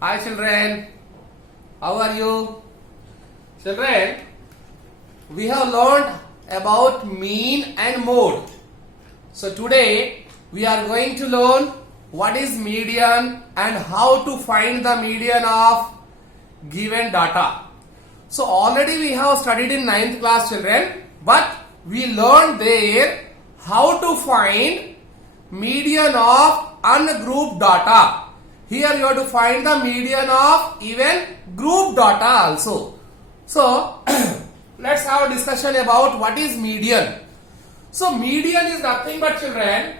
Hi children, how are you? Children, we have learned about mean and mode. So today we are going to learn what is median and how to find the median of given data. So already we have studied in 9th class children, but we learned there how to find median of ungrouped data. Here you have to find the median of even group data also. So let's have a discussion about what is median. So median is nothing but children,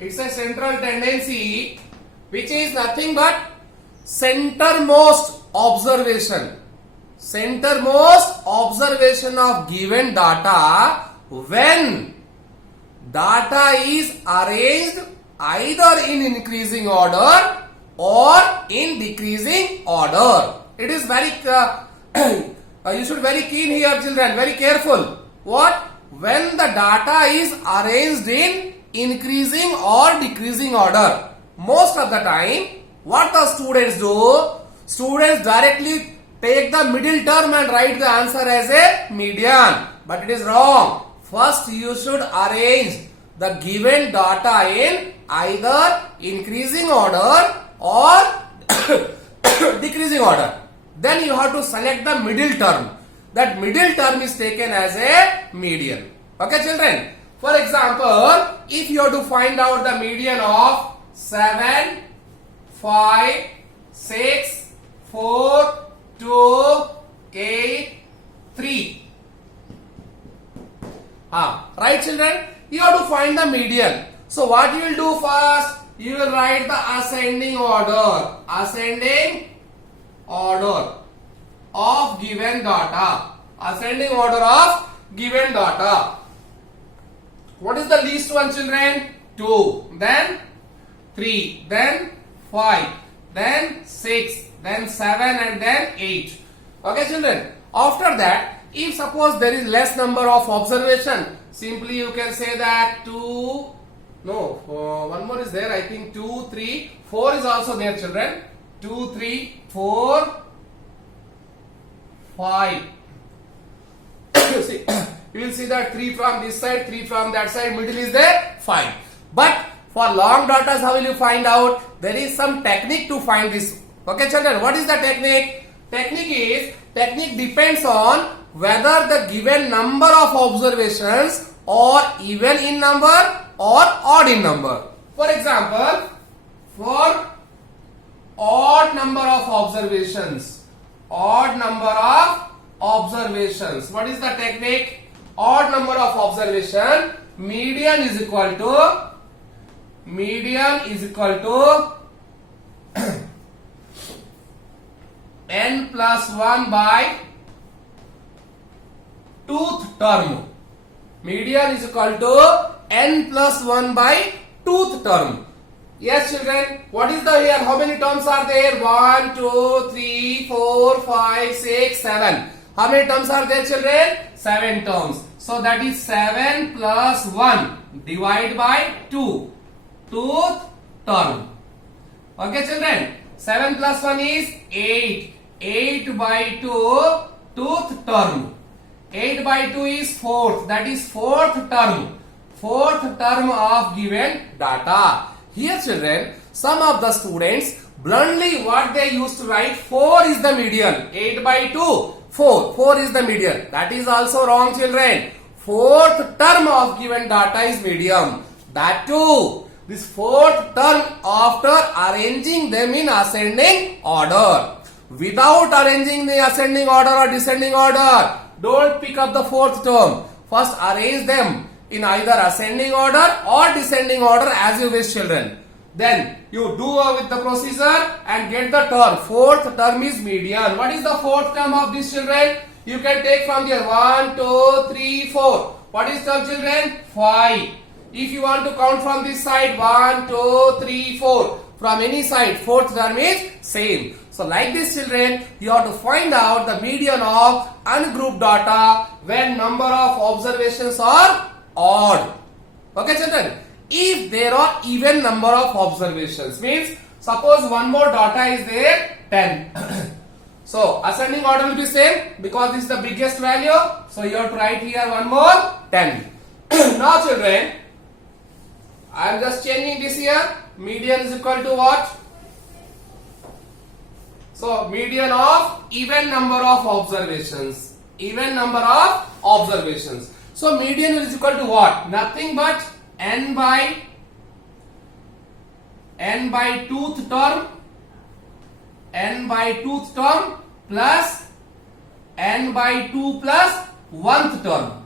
it's a central tendency which is nothing but centermost observation. Centermost observation of given data when data is arranged either in increasing order or in decreasing order. It is very you should very keen here children, very careful. What? When the data is arranged in increasing or decreasing order. Most of the time what the students do, students directly take the middle term and write the answer as a median, but it is wrong. First you should arrange the given data in either increasing order or decreasing order. Then you have to select the middle term. That middle term is taken as a median. Okay children? For example, if you have to find out the median of 7, 5, 6, 4, 2, 8, 3. Right children? You have to find the median. So what you will do first? You will write the ascending order. Ascending order of given data. Ascending order of given data. What is the least one children? 2. Then 3. Then 5. Then 6. Then 7 and then 8. Okay children? After that, if suppose there is less number of observation, simply you can say that 2, one more is there, I think 2, 3, 4 is also there children. 2, 3, 4, 5. See, you will see that 3 from this side, 3 from that side, middle is there, 5. But for long data, how will you find out? There is some technique to find this. Okay children, what is the technique? Technique depends on whether the given number of observations are even in number or odd in number. For example, for odd number of observations, what is the technique? Odd number of observation, median is equal to n plus 1 by tooth term. Median is equal to n plus 1 by tooth term. Yes children, what is the here? How many terms are there? 1, 2, 3, 4, 5, 6, 7. How many terms are there children? 7 terms. So that is 7 plus 1 divided by 2. Tooth term. Okay children? 7 plus 1 is 8. 8 by 2 tooth term. 8 by 2 is 4th. That is 4th term. 4th term of given data. Here children, some of the students bluntly what they used to write, 4 is the median. 8 by 2, 4. 4 is the median. That is also wrong children. 4th term of given data is median. That too, this 4th term after arranging them in ascending order. Without arranging the ascending order or descending order, don't pick up the 4th term. First arrange them in either ascending order or descending order as you wish children. Then you do with the procedure and get the term. 4th term is median. What is the 4th term of this children? You can take from here 1, 2, 3, 4. What is term children? 5. If you want to count from this side 1, 2, 3, 4. From any side 4th term is same. So like this children, you have to find out the median of ungrouped data when number of observations are odd. Okay children, if there are even number of observations. Means suppose one more data is there, 10. So ascending order will be same because this is the biggest value. So you have to write here one more 10. Now children, I am just changing this here. Median is equal to what? So median of even number of observations. Even number of observations. So median is equal to what? Nothing but n by tooth term, n by tooth term plus n by 2 plus 1th term.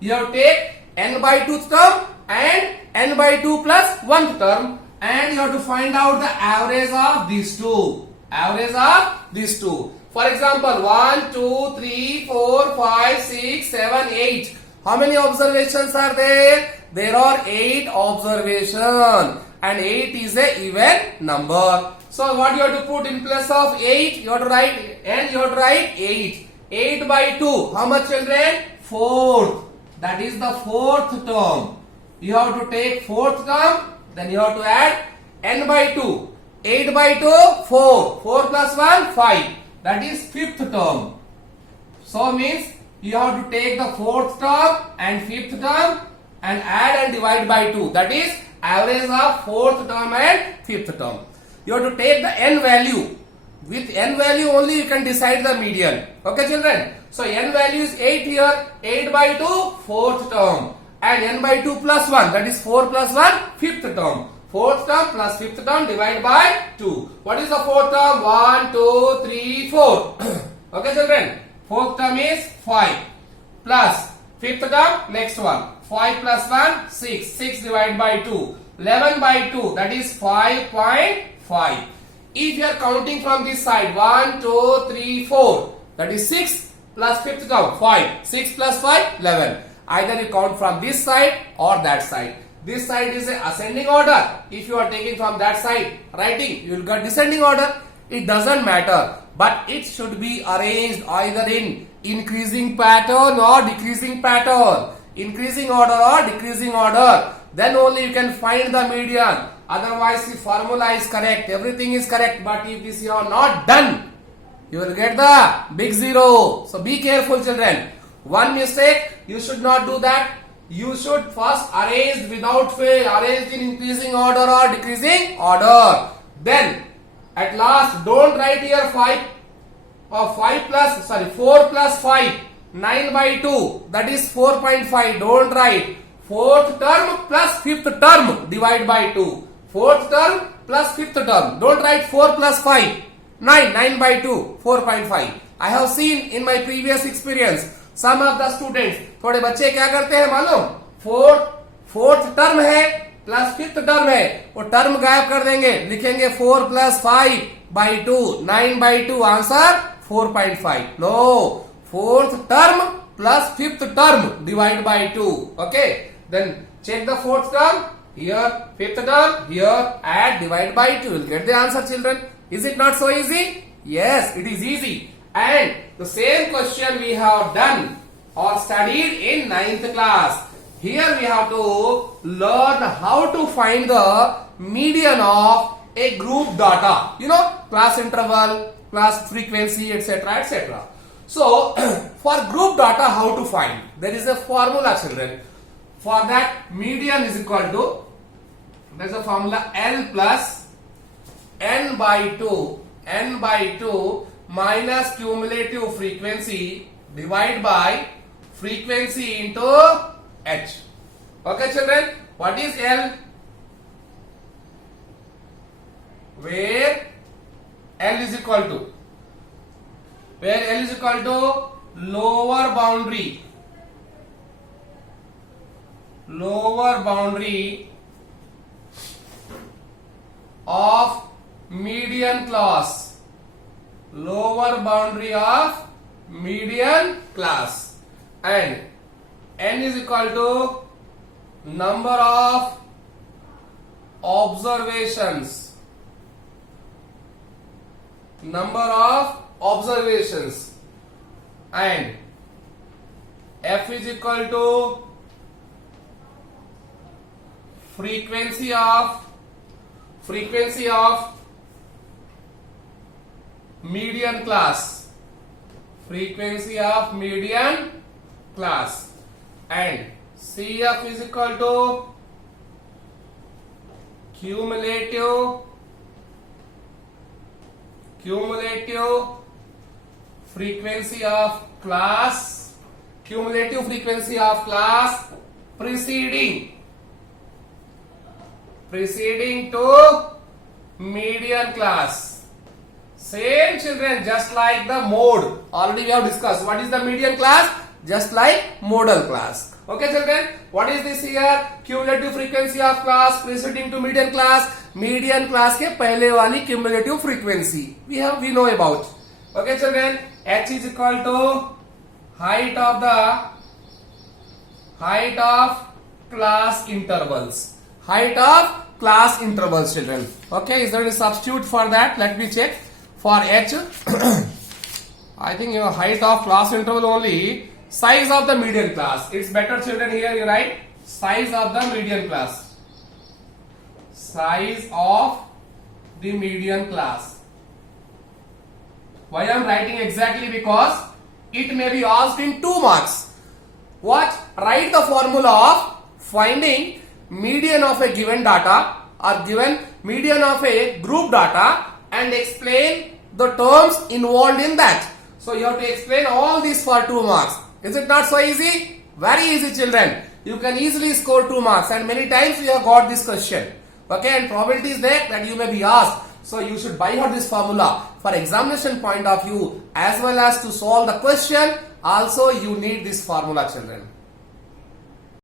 You have to take n by tooth term and n by 2 plus 1th term, and you have to find out the average of these two. Average of these two. For example, 1, 2, 3, 4, 5, 6, 7, 8. How many observations are there? There are 8 observations, and 8 is a even number. So what you have to put in place of 8? You have to write n. You have to write 8. 8 by 2. How much children? 4. That is the 4th term. You have to take 4th term. Then you have to add n by 2. 8 by 2, 4. 4 plus 1, 5. That is 5th term. So means you have to take the 4th term and 5th term and add and divide by 2. That is average of 4th term and 5th term. You have to take the n value. With n value only you can decide the median. Okay children? So n value is 8 here. 8 by 2, 4th term. And n by 2 plus 1. That is 4 plus 1, 5th term. 4th term plus 5th term divided by 2. What is the 4th term? 1, 2, 3, 4. Okay children? 4th term is 5 plus 5th term, next one. 5 plus 1, 6. 6 divided by 2. 11 by 2, that is 5.5. If you are counting from this side, 1, 2, 3, 4. That is 6 plus 5th term, 5. 6 plus 5, 11. Either you count from this side or that side. This side is a ascending order. If you are taking from that side, writing, you will get descending order. It doesn't matter. But it should be arranged either in increasing pattern or decreasing pattern. Increasing order or decreasing order. Then only you can find the median. Otherwise the formula is correct. Everything is correct. But if this you are not done, you will get the big zero. So be careful children. One mistake, you should not do that. You should first arrange without fail. Arrange in increasing order or decreasing order. Then at last don't write here 5 or 4 plus 5. 9 by 2. That is 4.5. Don't write. 4th term plus 5th term divide by 2. 4th term plus 5th term. Don't write 4 plus 5. 9. 9 by 2. 4.5. I have seen in my previous experience. Some of the students, थोड़े बच्चे क्या करते हैं मालूम? 4th term है plus 5th term है, वो term गायब कर देंगे, लिखेंगे 4 plus 5 by 2, 9 by 2, answer 4.5. No, 4th term plus 5th term divide by 2. Okay, then check the 4th term here, 5th term here, add, divide by 2. You will get the answer children. Is it not so easy? Yes, it is easy. And the same question we have done or studied in 9th class. Here we have to learn how to find the median of a group data. You know, class interval, class frequency, etc., etc. So, for group data, how to find? There is a formula, children. For that, median is equal to, there is a formula L plus n by 2 minus cumulative frequency divided by frequency into h. Okay children, what is L? Where L is equal to lower boundary of median class. Lower boundary of median class, and n is equal to number of observations. And f is equal to frequency of median class, frequency of median class, and CF is equal to cumulative frequency of class, preceding to median class. Same children, just like the mode. Already we have discussed what is the median class, just like modal class. Okay children, what is this here? Cumulative frequency of class preceding to median class. Median class के पहले वाली cumulative frequency we know about. Okay children, H is equal to height of class intervals. Height of class intervals children. Okay, is there any substitute for that? Let me check. For H I think height of class interval only. Size of the median class. It's better children here you write size of the median class. Size of the median class. Why I am writing exactly? Because it may be asked in 2 marks. What? Write the formula of finding median of a given data or given median of a group data and explain the terms involved in that. So you have to explain all these for 2 marks. Is it not so easy? Very easy children. You can easily score 2 marks, and many times you have got this question. Okay, and probability is there that you may be asked. So you should buy out this formula for examination point of view as well as to solve the question. Also you need this formula children.